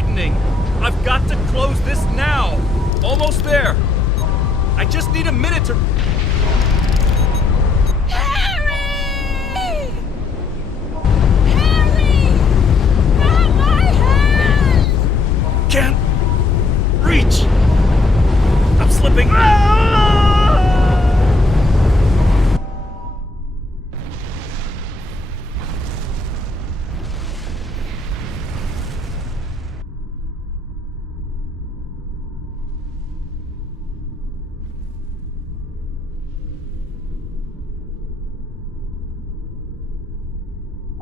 widening. I've got to close this now. Almost there. I just need a minute to... Harry! Harry! Grab my hand! Can't reach. I'm slipping.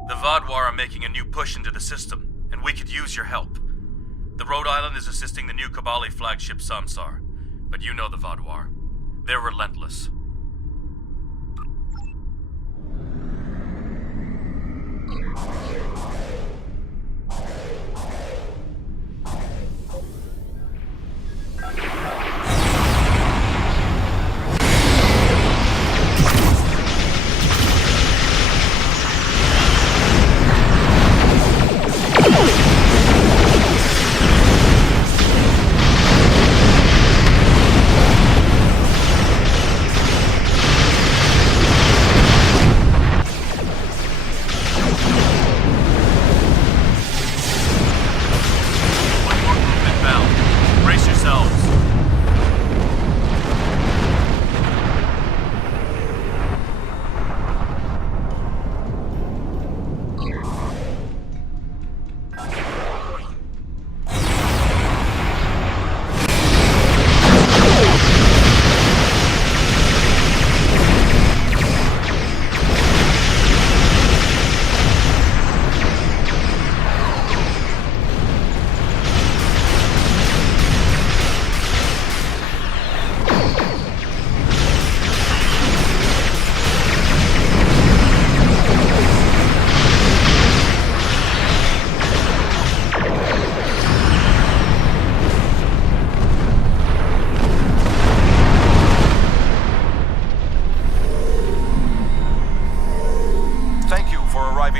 The Vodwar are making a new push into the system, and we could use your help. The Rhode Island is assisting the new Kabali flagship Samsar, but you know the Vodwar. They're relentless.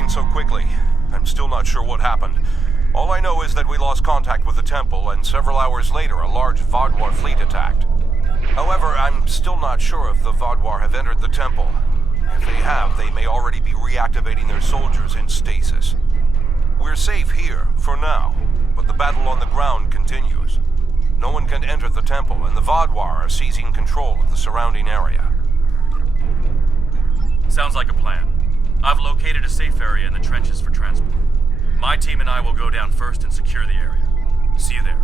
So quickly. I'm still not sure what happened. All I know is that we lost contact with the temple, and several hours later a large Vodwar fleet attacked. However, I'm still not sure if the Vodwar have entered the temple. If they have, they may already be reactivating their soldiers in stasis. We're safe here, for now, but the battle on the ground continues. No one can enter the temple, and the Vodwar are seizing control of the surrounding area. Sounds like a plan. I've located a safe area in the trenches for transport. My team and I will go down first and secure the area. See you there.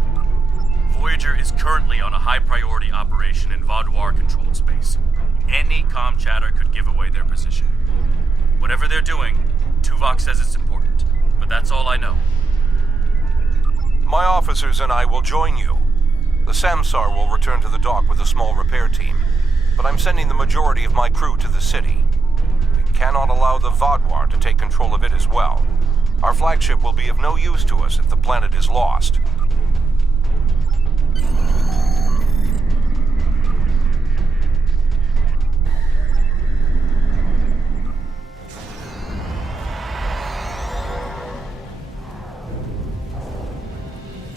Voyager is currently on a high-priority operation in Vodwar-controlled space. Any comm chatter could give away their position. Whatever they're doing, Tuvok says it's important, but that's all I know. My officers and I will join you. The Samsar will return to the dock with a small repair team, but I'm sending the majority of my crew to the city. Cannot allow the Vodwar to take control of it as well. Our flagship will be of no use to us if the planet is lost.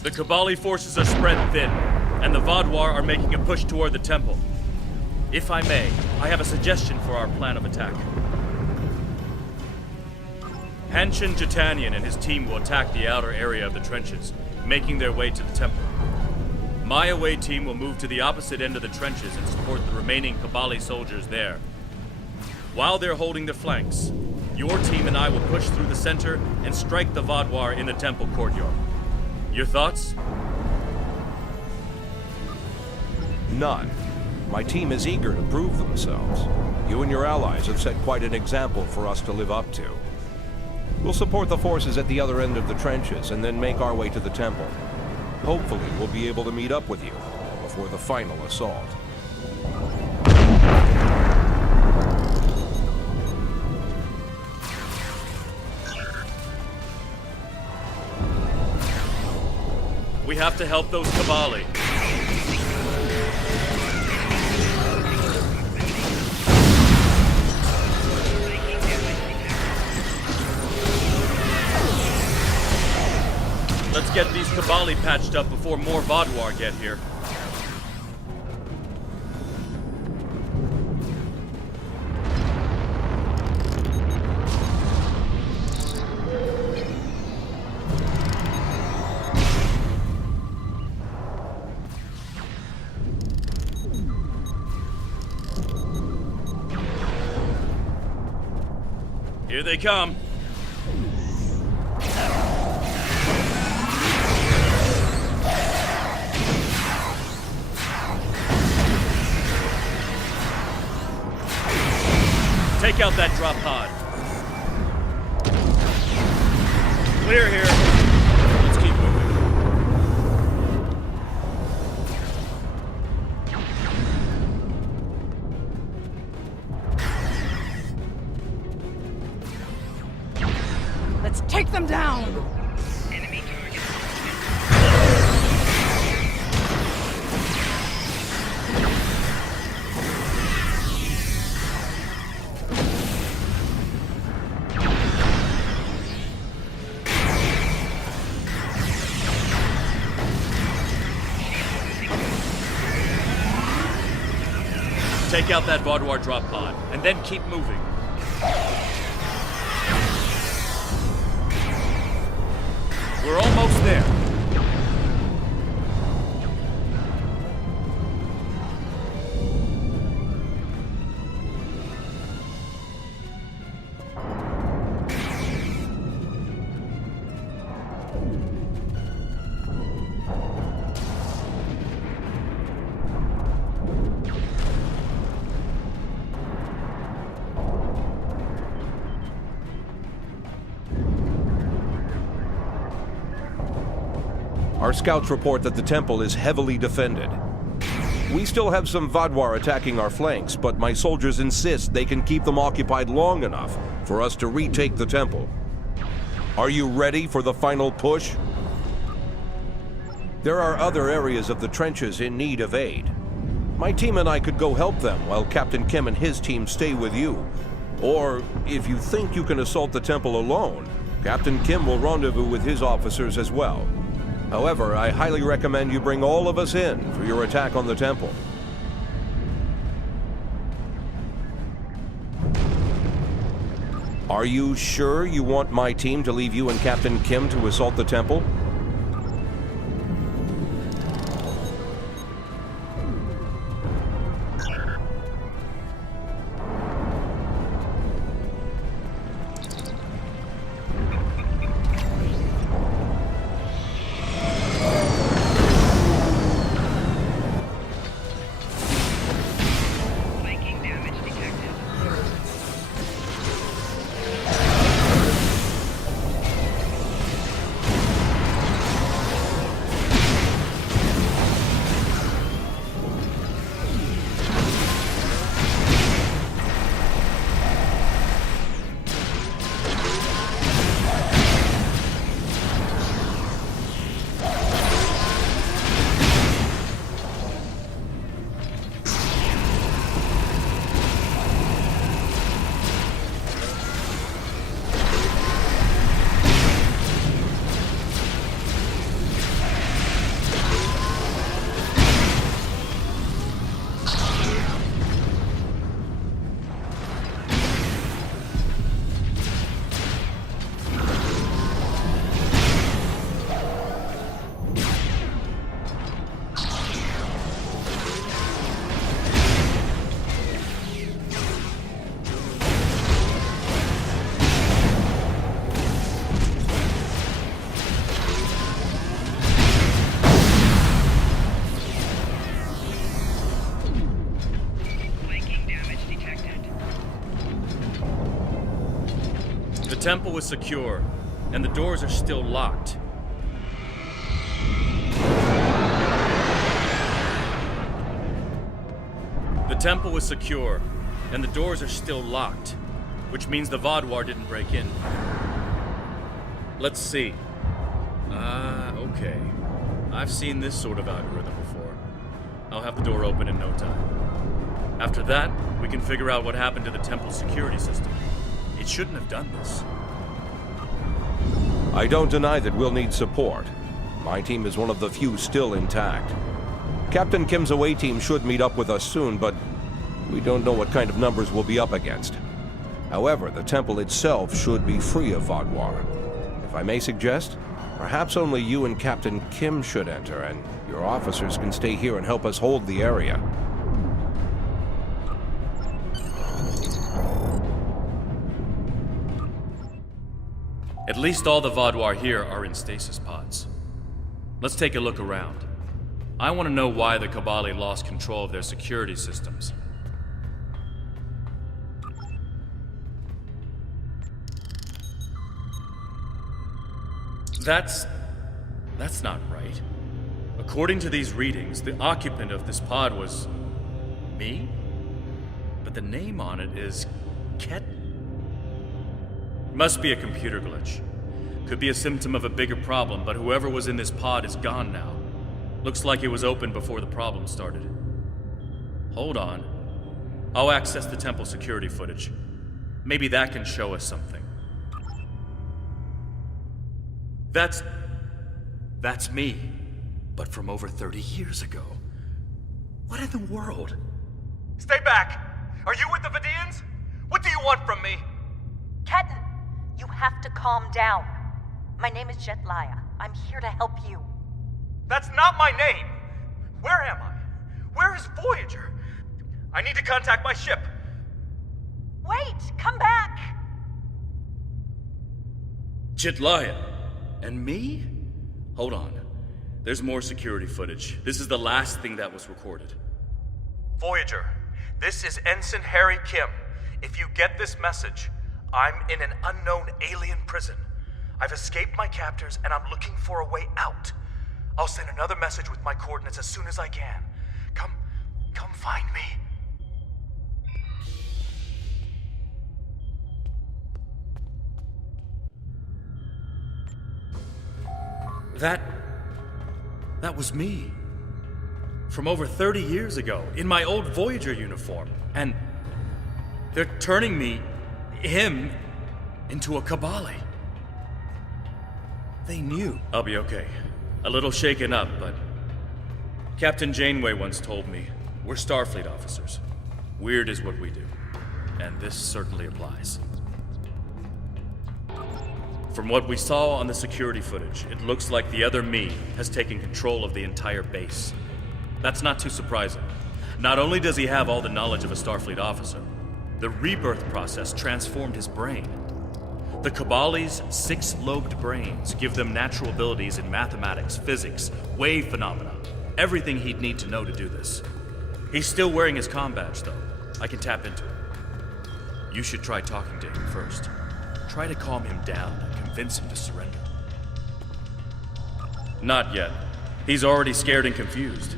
The Kabali forces are spread thin, and the Vodwar are making a push toward the temple. If I may, I have a suggestion for our plan of attack. Hanshin Jatanian and his team will attack the outer area of the trenches, making their way to the temple. My away team will move to the opposite end of the trenches and support the remaining Kabali soldiers there. While they're holding the flanks, your team and I will push through the center and strike the Vodwar in the temple courtyard. Your thoughts? None. My team is eager to prove themselves. You and your allies have set quite an example for us to live up to. We'll support the forces at the other end of the trenches and then make our way to the temple. Hopefully, we'll be able to meet up with you before the final assault. We have to help those Kabali. Let's get these Kabali patched up before more Vaadwaur get here. Here they come. Take out that drop pod. Clear here. Let's keep moving. Let's take them down! Enemy target. Take out that Vaadwaur drop pod, and then keep moving. We're almost there. Our scouts report that the temple is heavily defended. We still have some Vaadwaur attacking our flanks, but my soldiers insist they can keep them occupied long enough for us to retake the temple. Are you ready for the final push? There are other areas of the trenches in need of aid. My team and I could go help them while Captain Kim and his team stay with you. Or, if you think you can assault the temple alone, Captain Kim will rendezvous with his officers as well. However, I highly recommend you bring all of us in for your attack on the temple. Are you sure you want my team to leave you and Captain Kim to assault the temple? Flanking damage detected. Flanking damage detected. The temple was secure, and the doors are still locked. The temple was secure, and the doors are still locked, which means the Vaadwaur didn't break in. Let's see. Okay. I've seen this sort of algorithm before. I'll have the door open in no time. After that, we can figure out what happened to the temple's security system. It shouldn't have done this. I don't deny that we'll need support. My team is one of the few still intact. Captain Kim's away team should meet up with us soon, but we don't know what kind of numbers we'll be up against. However, the temple itself should be free of Vaadwaur. If I may suggest, perhaps only you and Captain Kim should enter, and your officers can stay here and help us hold the area. At least all the Vaadwaur here are in stasis pods. Let's take a look around. I want to know why the Kabali lost control of their security systems. That's not right. According to these readings, the occupant of this pod was me? But the name on it is Ket. Must be a computer glitch. Could be a symptom of a bigger problem, but whoever was in this pod is gone now. Looks like it was open before the problem started. Hold on. I'll access the temple security footage. Maybe that can show us something. That's me, but from over 30 years ago. What in the world? Stay back! Are you with the Vidians? What do you want from me? Ketan, you have to calm down. My name is Jetlaya. I'm here to help you. That's not my name! Where am I? Where is Voyager? I need to contact my ship. Wait! Come back! Jetlaya? And me? Hold on. There's more security footage. This is the last thing that was recorded. Voyager, this is Ensign Harry Kim. If you get this message, I'm in an unknown alien prison. I've escaped my captors and I'm looking for a way out. I'll send another message with my coordinates as soon as I can. Come find me. That was me. From over 30 years ago, in my old Voyager uniform. And they're turning him, into a Kabali. They knew. I'll be okay. A little shaken up, but Captain Janeway once told me, we're Starfleet officers. Weird is what we do. And this certainly applies. From what we saw on the security footage, it looks like the other me has taken control of the entire base. That's not too surprising. Not only does he have all the knowledge of a Starfleet officer, the rebirth process transformed his brain. The Kabali's 6-lobed brains give them natural abilities in mathematics, physics, wave phenomena, everything he'd need to know to do this. He's still wearing his comm badge, though. I can tap into it. You should try talking to him first. Try to calm him down and convince him to surrender. Not yet. He's already scared and confused.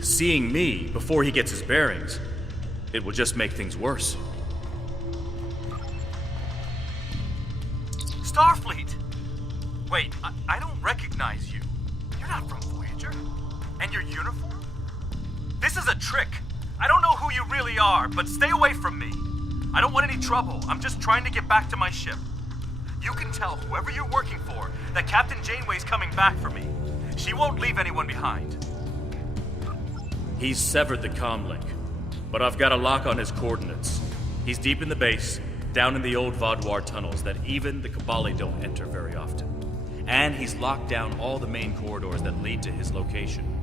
Seeing me before he gets his bearings, it will just make things worse. Starfleet! Wait, I don't recognize you. You're not from Voyager. And your uniform? This is a trick. I don't know who you really are, but stay away from me. I don't want any trouble. I'm just trying to get back to my ship. You can tell whoever you're working for that Captain Janeway's coming back for me. She won't leave anyone behind. He's severed the comm link, but I've got a lock on his coordinates. He's deep in the base, down in the old Vaadwaur tunnels that even the Kabali don't enter very often. And he's locked down all the main corridors that lead to his location.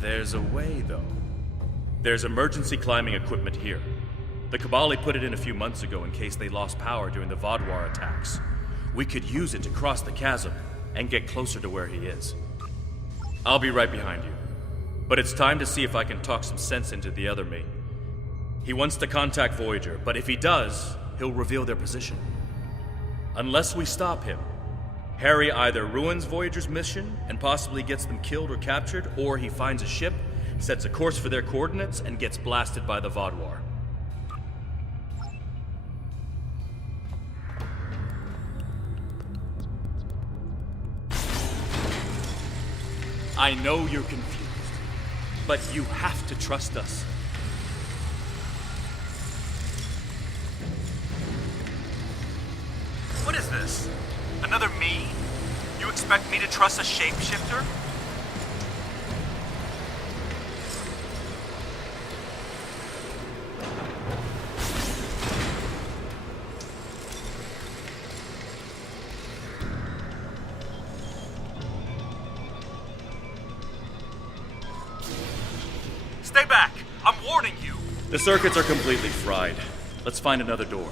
There's a way, though. There's emergency climbing equipment here. The Kabali put it in a few months ago in case they lost power during the Vaadwaur attacks. We could use it to cross the chasm and get closer to where he is. I'll be right behind you. But it's time to see if I can talk some sense into the other me. He wants to contact Voyager, but if he does, he'll reveal their position. Unless we stop him, Harry either ruins Voyager's mission and possibly gets them killed or captured, or he finds a ship, sets a course for their coordinates, and gets blasted by the Vaadwaur. I know you're confused, but you have to trust us. What is this? Another me? You expect me to trust a shapeshifter? Stay back! I'm warning you! The circuits are completely fried. Let's find another door.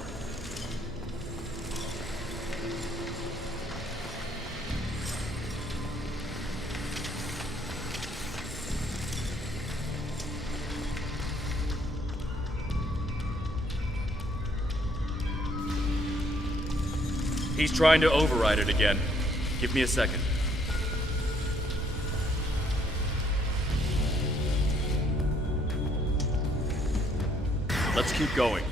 He's trying to override it again. Give me a second. Let's keep going.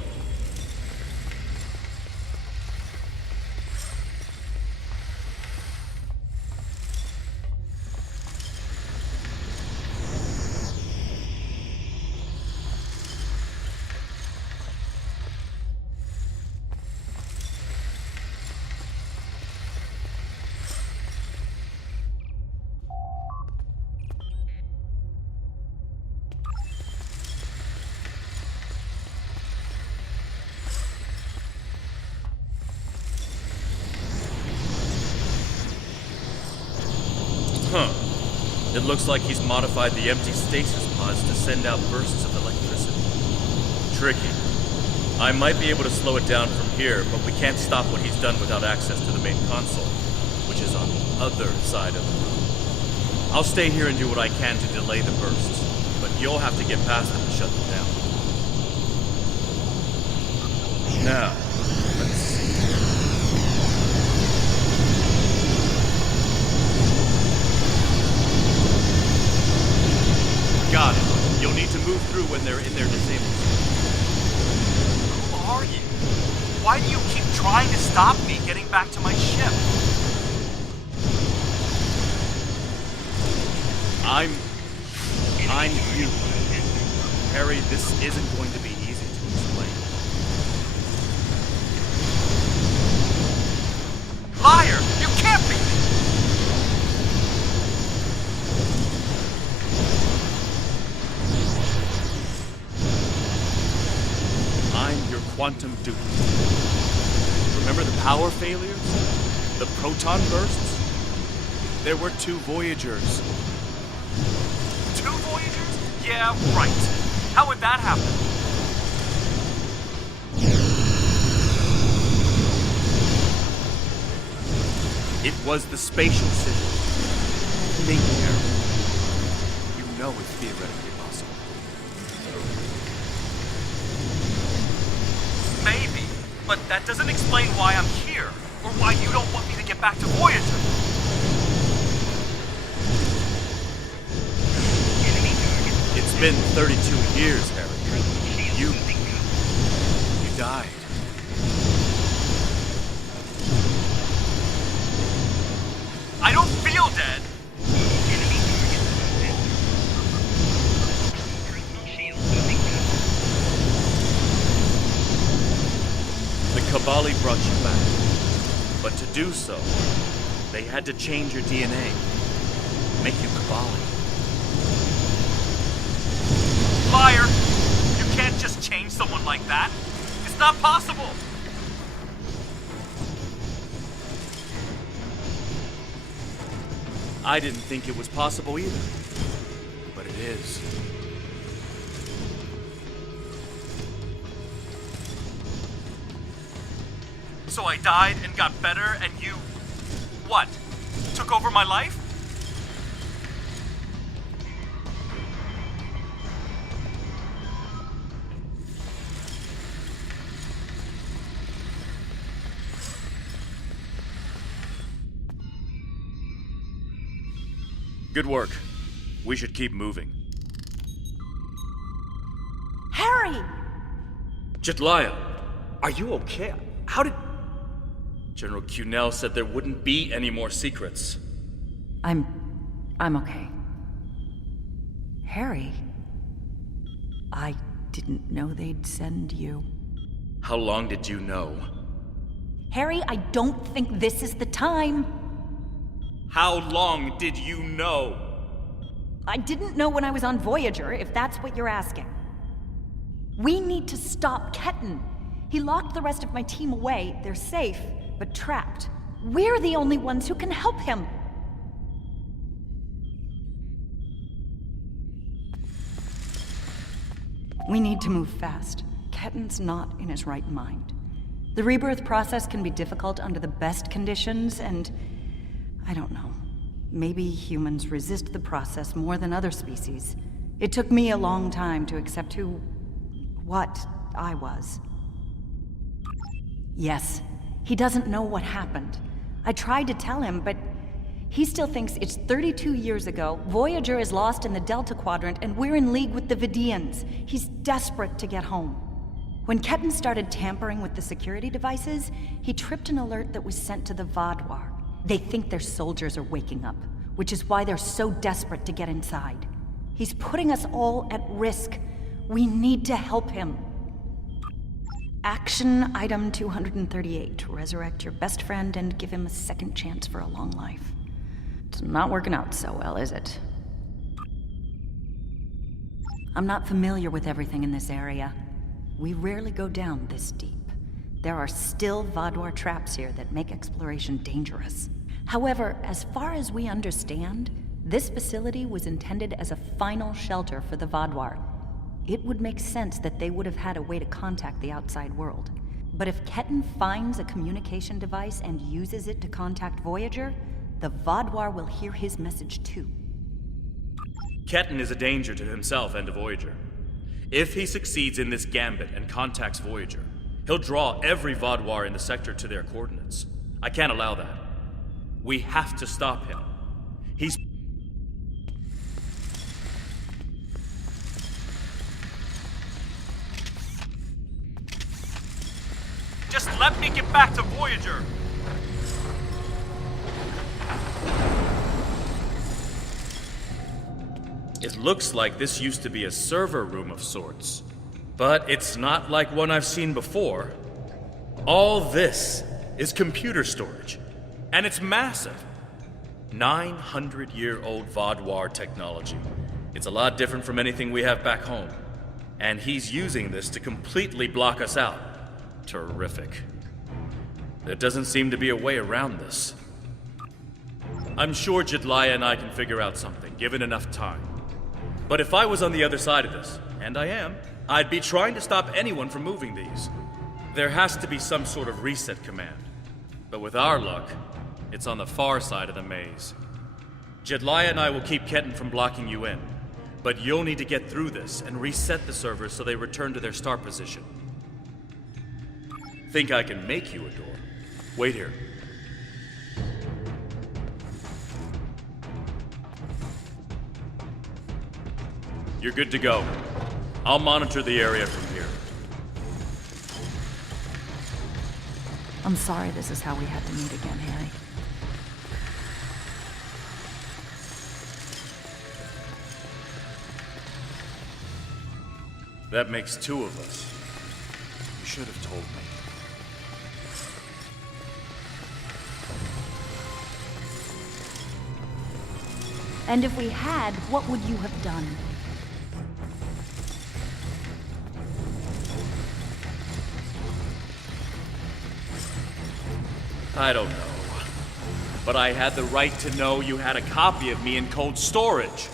Huh. It looks like he's modified the empty stasis pods to send out bursts of electricity. Tricky. I might be able to slow it down from here, but we can't stop what he's done without access to the main console, which is on the other side of the room. I'll stay here and do what I can to delay the bursts, but you'll have to get past them to shut them down. Now, let's see. Got it. You'll need to move through when they're in their disabled state. Who are you? Why do you keep trying to stop me getting back to my ship? I'm you. Harry, this isn't going to be easy to explain. Liar! You can't be! I'm your quantum duplicate. Remember the power failures? The proton bursts? There were 2 Voyagers. 2 Voyagers? Yeah, right. How would that happen? It was the spatial signal. Think, Harry. You know it's theoretically possible. Maybe, but that doesn't explain why I'm here, or why you don't want me to get back to Voyager. It's been 32 years, Harry. You died. I don't feel dead. The Kabali brought you back. But to do so, they had to change your DNA. Make you Kabali. Liar! You can't just change someone like that. It's not possible. I didn't think it was possible either. But it is. So I died and got better, and you... what? Took over my life? Good work. We should keep moving. Harry! Jetlaya, are you okay? How did... General Cunell said there wouldn't be any more secrets. I'm okay. Harry, I didn't know they'd send you. How long did you know? Harry, I don't think this is the time. How long did you know? I didn't know when I was on Voyager, if that's what you're asking. We need to stop Ketan. He locked the rest of my team away. They're safe, but trapped. We're the only ones who can help him. We need to move fast. Ketan's not in his right mind. The rebirth process can be difficult under the best conditions, and I don't know. Maybe humans resist the process more than other species. It took me a long time to accept what I was. Yes, he doesn't know what happened. I tried to tell him, but he still thinks it's 32 years ago, Voyager is lost in the Delta Quadrant, and we're in league with the Vidians. He's desperate to get home. When Ketan started tampering with the security devices, he tripped an alert that was sent to the Vaadwaur. They think their soldiers are waking up, which is why they're so desperate to get inside. He's putting us all at risk. We need to help him. Action item 238. Resurrect your best friend and give him a second chance for a long life. It's not working out so well, is it? I'm not familiar with everything in this area. We rarely go down this deep. There are still Vaadwaur traps here that make exploration dangerous. However, as far as we understand, this facility was intended as a final shelter for the Vaadwaur. It would make sense that they would have had a way to contact the outside world. But if Ketan finds a communication device and uses it to contact Voyager, the Vaadwaur will hear his message too. Ketan is a danger to himself and to Voyager. If he succeeds in this gambit and contacts Voyager, he'll draw every Vaadwaur in the sector to their coordinates. I can't allow that. We have to stop him. He's... Just let me get back to Voyager! It looks like this used to be a server room of sorts. But it's not like one I've seen before. All this is computer storage. And it's massive. 900-year-old Vaadwaur technology. It's a lot different from anything we have back home. And he's using this to completely block us out. Terrific. There doesn't seem to be a way around this. I'm sure Jedliah and I can figure out something, given enough time. But if I was on the other side of this, and I am, I'd be trying to stop anyone from moving these. There has to be some sort of reset command. But with our luck, it's on the far side of the maze. Jedliah and I will keep Ketan from blocking you in. But you'll need to get through this and reset the servers so they return to their start position. Think I can make you a door? Wait here. You're good to go. I'll monitor the area from here. I'm sorry this is how we had to meet again, Harry. That makes two of us. You should have told me. And if we had, what would you have done? I don't know. But I had the right to know you had a copy of me in cold storage.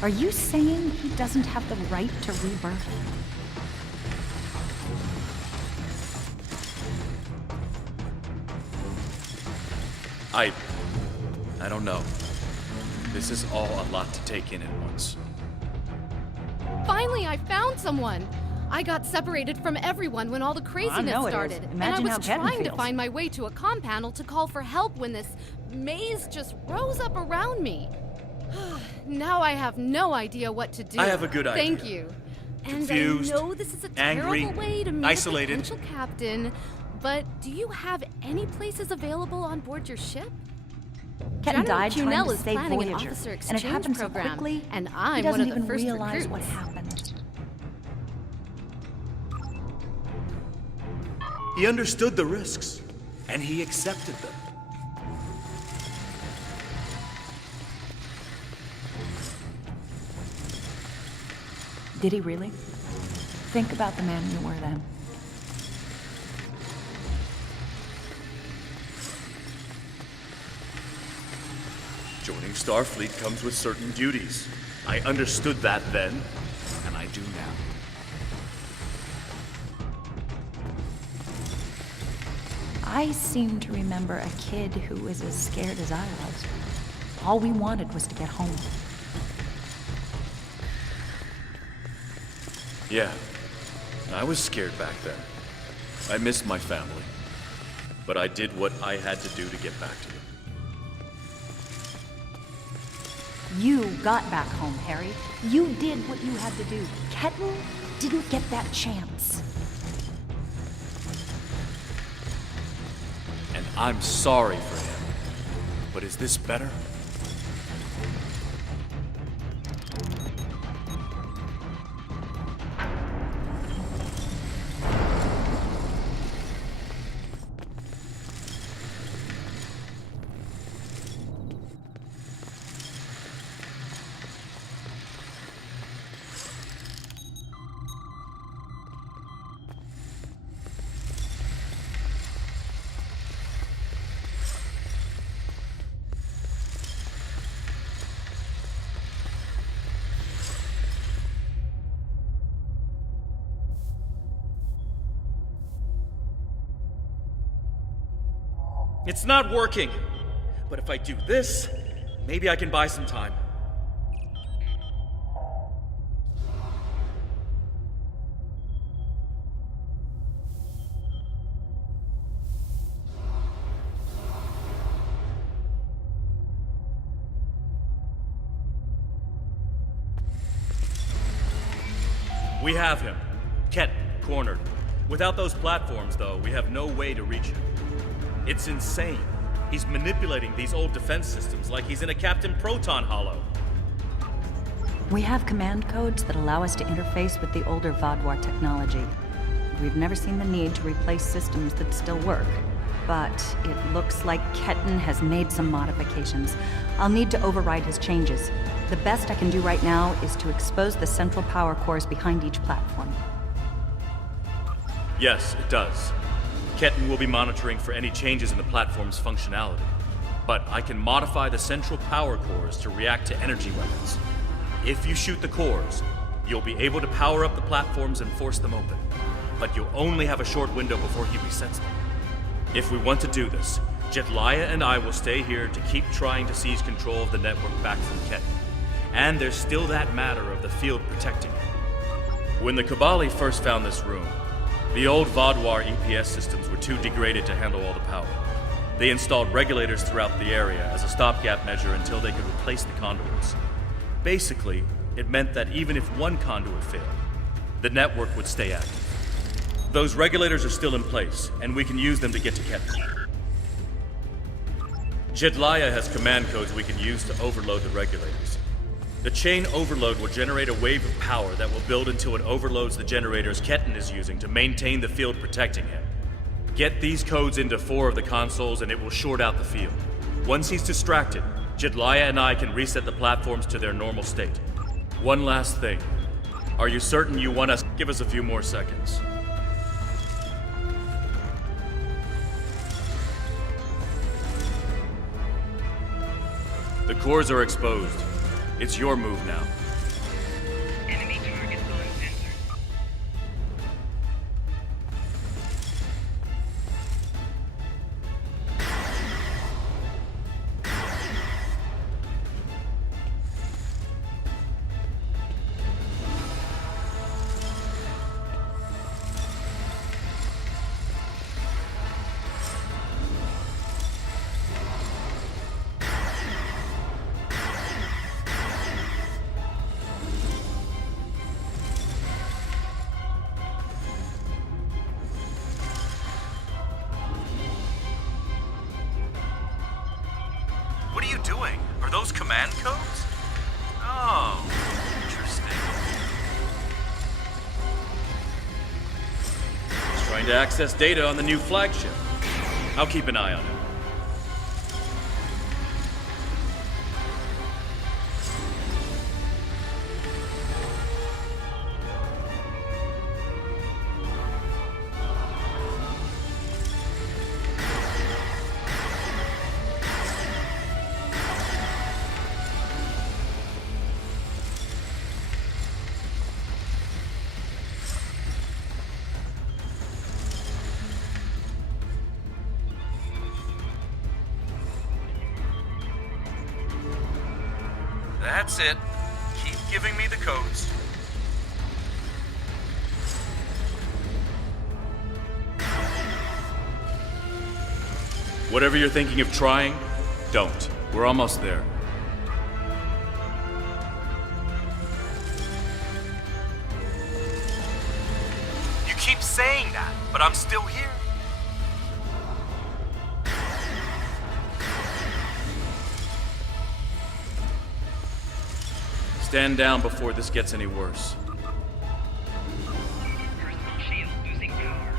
Are you saying he doesn't have the right to rebirth? I don't know. This is all a lot to take in at once. Finally, I found someone! I got separated from everyone when all the craziness started. And I was trying to find my way to a comm panel to call for help when this maze just rose up around me. Now I have no idea what to do. I have a good idea. Thank you. Confused, and I know this is a angry, terrible way to meet isolated. a potential captain, but do you have any places available on board your ship? Ketan died trying Cunell to is save planning an Voyager, officer and it exchange happened so program, quickly, and he I'm doesn't one of the even first realize what recruits. happened. He understood the risks, and he accepted them. Did he really? Think about the man you were then. Joining Starfleet comes with certain duties. I understood that then, and I do now. I seem to remember a kid who was as scared as I was. All we wanted was to get home. Yeah, I was scared back then. I missed my family. But I did what I had to do to get back to them. You got back home, Harry. You did what you had to do. Ketan didn't get that chance. And I'm sorry for him. But is this better? It's not working. But if I do this, maybe I can buy some time. We have him. Ketan, cornered. Without those platforms, though, we have no way to reach him. It's insane. He's manipulating these old defense systems like he's in a Captain Proton Hollow. We have command codes that allow us to interface with the older Vaadwaur technology. We've never seen the need to replace systems that still work. But it looks like Ketan has made some modifications. I'll need to override his changes. The best I can do right now is to expose the central power cores behind each platform. Yes, it does. Ketan will be monitoring for any changes in the platform's functionality. But I can modify the central power cores to react to energy weapons. If you shoot the cores, you'll be able to power up the platforms and force them open. But you'll only have a short window before he resets them. If we want to do this, Jedliah and I will stay here to keep trying to seize control of the network back from Ketan. And there's still that matter of the field protecting it. When the Kabali first found this room, the old Vaadwaur EPS systems were too degraded to handle all the power. They installed regulators throughout the area as a stopgap measure until they could replace the conduits. Basically, it meant that even if one conduit failed, the network would stay active. Those regulators are still in place, and we can use them to get to Ketan. Jedliah has command codes we can use to overload the regulators. The chain overload will generate a wave of power that will build until it overloads the generators Ketan is using to maintain the field protecting him. Get these codes into 4 of the consoles and it will short out the field. Once he's distracted, Jedliah and I can reset the platforms to their normal state. One last thing. Are you certain you want us? Give us a few more seconds. The cores are exposed. It's your move now. Enemy targets on sensor. What are you doing? Are those command codes? Oh, interesting. He's trying Trying to access data on the new flagship. I'll keep an eye on him. That's it. Keep giving me the codes. Whatever you're thinking of trying, don't. We're almost there. You keep saying that, but I'm still here. Stand down before this gets any worse. Personal shield losing power.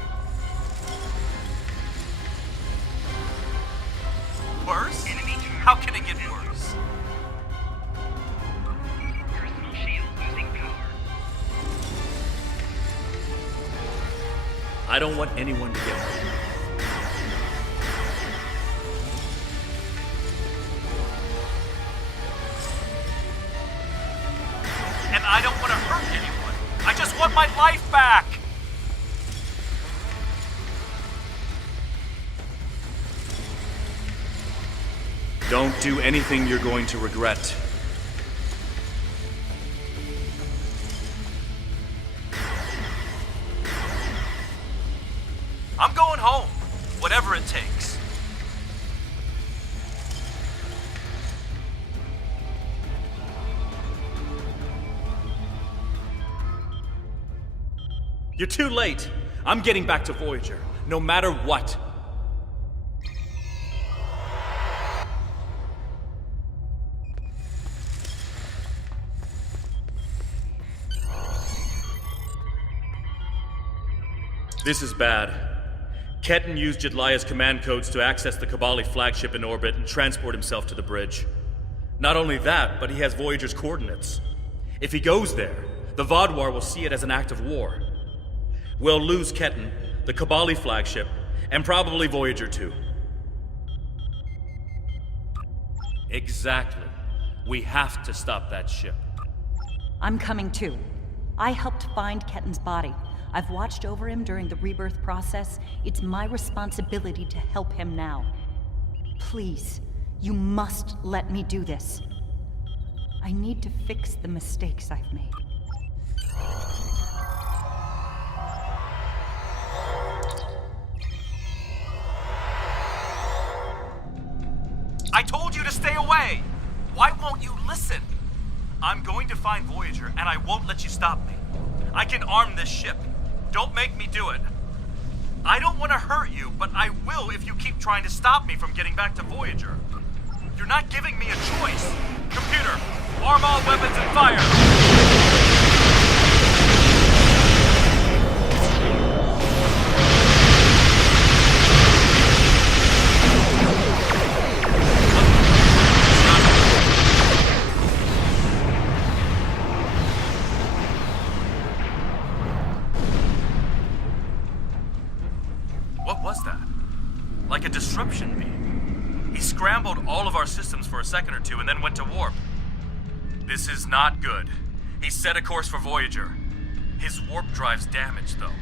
Worse? Enemy target. How can it get worse? Personal shield losing power. I don't want anyone to get hurt. And I don't want to hurt anyone. I just want my life back. Don't do anything you're going to regret. I'm going home, whatever it takes. You're too late. I'm getting back to Voyager, no matter what. This is bad. Ketan used Jedlia's command codes to access the Kabali flagship in orbit and transport himself to the bridge. Not only that, but he has Voyager's coordinates. If he goes there, the Vaadwaur will see it as an act of war. We'll lose Ketan, the Kabali flagship, and probably Voyager too. Exactly. We have to stop that ship. I'm coming too. I helped find Ketan's body. I've watched over him during the rebirth process. It's my responsibility to help him now. Please, you must let me do this. I need to fix the mistakes I've made. I told you to stay away! Why won't you listen? I'm going to find Voyager, and I won't let you stop me. I can arm this ship. Don't make me do it. I don't want to hurt you, but I will if you keep trying to stop me from getting back to Voyager. You're not giving me a choice. Computer, arm all weapons and fire! What was that? Like a disruption beam. He scrambled all of our systems for a second or two and then went to warp. This is not good. He set a course for Voyager. His warp drive's damaged, though.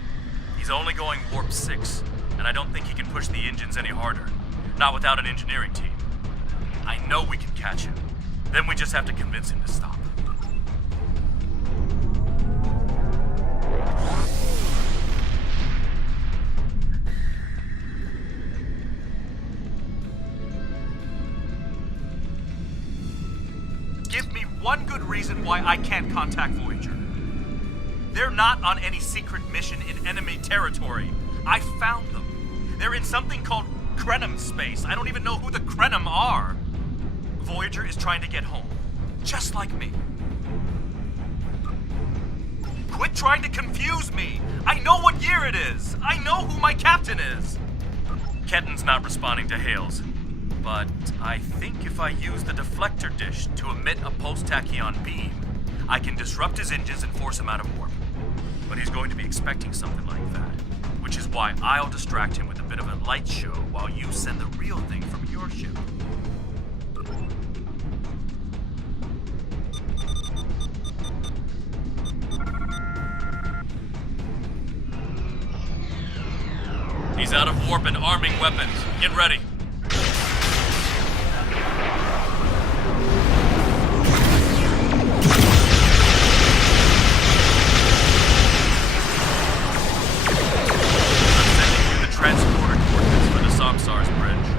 He's only going warp 6, and I don't think he can push the engines any harder. Not without an engineering team. I know we can catch him. Then we just have to convince him to stop. Give me one good reason why I can't contact Voyager. They're not on any secret mission in enemy territory. I found them. They're in something called Krenim space. I don't even know who the Krenim are. Voyager is trying to get home, just like me. Quit trying to confuse me! I know what year it is! I know who my captain is! Ketten's not responding to hails, but I think if I use the deflector dish to emit a post-tachyon beam, I can disrupt his engines and force him out of warp. But he's going to be expecting something like that, which is why I'll distract him with a bit of a light show while you send the real thing from your ship. He's out of warp and arming weapons. Get ready. I'm sending you the transporter coordinates for the Samsar's bridge.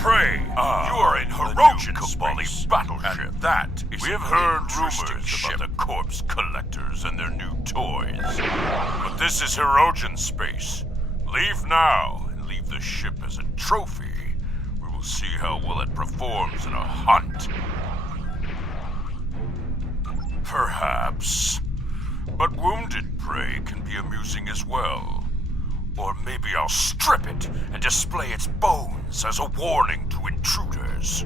Prey, you are in Hirogen Kabali battleship. And that is we have heard rumors about the corpse collectors and their new toys. But this is Hirogen space. Leave now and leave the ship as a trophy. We will see how well it performs in a hunt. Perhaps. But wounded prey can be amusing as well. Or maybe I'll strip it and display its bones as a warning to intruders.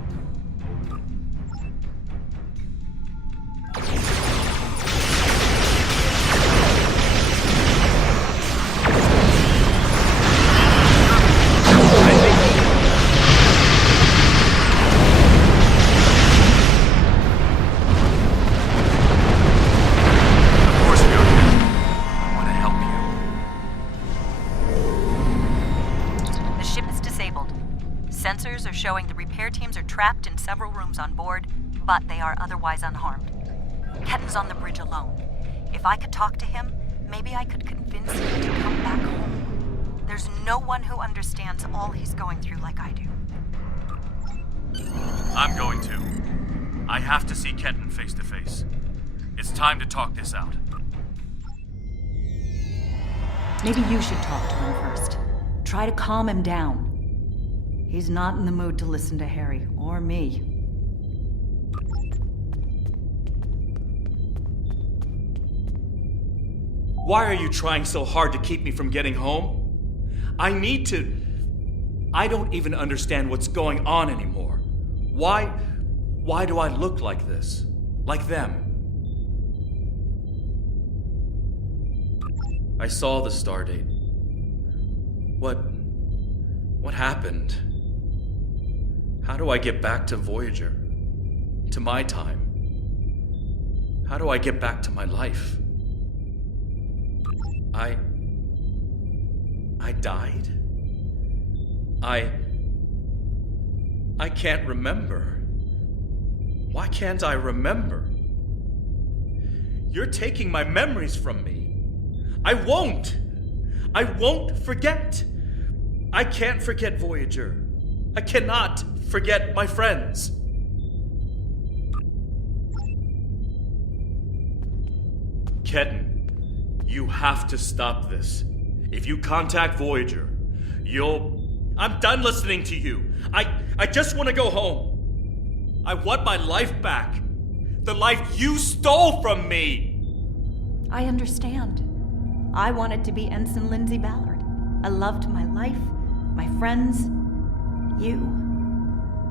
Sensors are showing the repair teams are trapped in several rooms on board, but they are otherwise unharmed. Ketten's on the bridge alone. If I could talk to him, maybe I could convince him to come back home. There's no one who understands all he's going through like I do. I'm going to. I have to see Ketten face to face. It's time to talk this out. Maybe you should talk to him first. Try to calm him down. He's not in the mood to listen to Harry or me. Why are you trying so hard to keep me from getting home? I don't even understand what's going on anymore. Why do I look like this? Like them? I saw the stardate. What happened? How do I get back to Voyager? To my time? How do I get back to my life? I died? I can't remember. Why can't I remember? You're taking my memories from me. I won't forget. I can't forget Voyager. I cannot forget my friends. Ketten, you have to stop this. If you contact Voyager, I'm done listening to you. I just want to go home. I want my life back. The life you stole from me. I understand. I wanted to be Ensign Lindsay Ballard. I loved my life, my friends, you.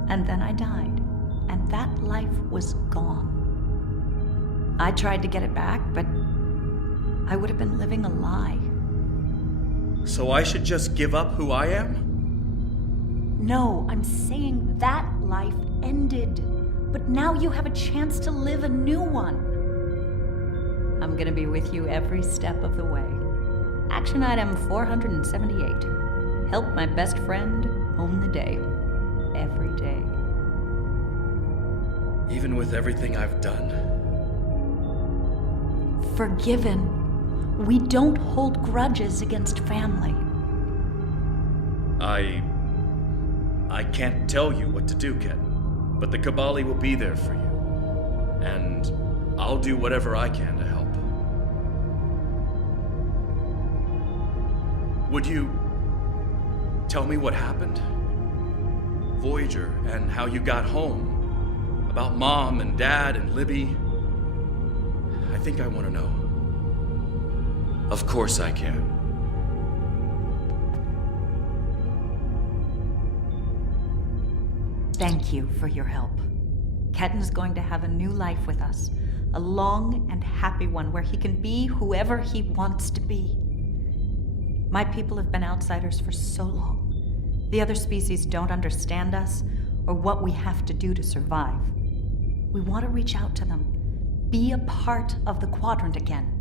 And then I died, and that life was gone. I tried to get it back, but I would have been living a lie. So I should just give up who I am? No, I'm saying that life ended. But now you have a chance to live a new one. I'm gonna be with you every step of the way. Action item 478. Help my best friend own the day. Every day. Even with everything I've done? Forgiven. We don't hold grudges against family. I can't tell you what to do, Ketten. But the Kabali will be there for you. And I'll do whatever I can to help. Would you tell me what happened? Voyager and how you got home. About Mom and Dad and Libby. I think I want to know. Of course I can. Thank you for your help. Ketten's going to have a new life with us. A long and happy one where he can be whoever he wants to be. My people have been outsiders for so long. The other species don't understand us or what we have to do to survive. We want to reach out to them. Be a part of the Quadrant again.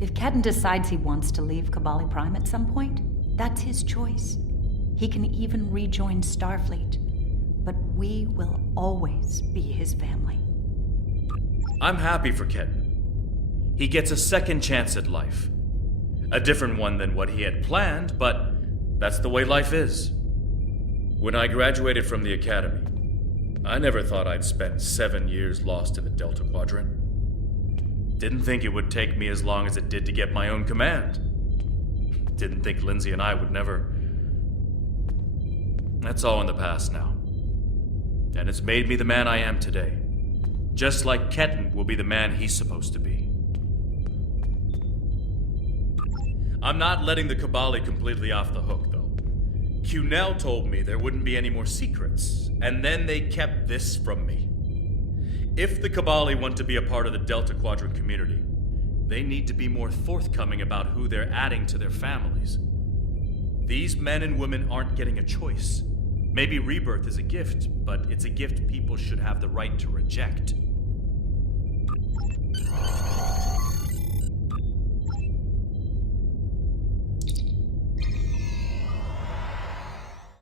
If Ketten decides he wants to leave Kabali Prime at some point, that's his choice. He can even rejoin Starfleet, but we will always be his family. I'm happy for Ketten. He gets a second chance at life. A different one than what he had planned, but that's the way life is. When I graduated from the academy, I never thought I'd spend 7 years lost in the Delta Quadrant. Didn't think it would take me as long as it did to get my own command. Didn't think Lindsay and I would never... That's all in the past now. And it's made me the man I am today. Just like Ketten will be the man he's supposed to be. I'm not letting the Kabali completely off the hook, though. Cunell told me there wouldn't be any more secrets, and then they kept this from me. If the Kabali want to be a part of the Delta Quadrant community, they need to be more forthcoming about who they're adding to their families. These men and women aren't getting a choice. Maybe rebirth is a gift, but it's a gift people should have the right to reject.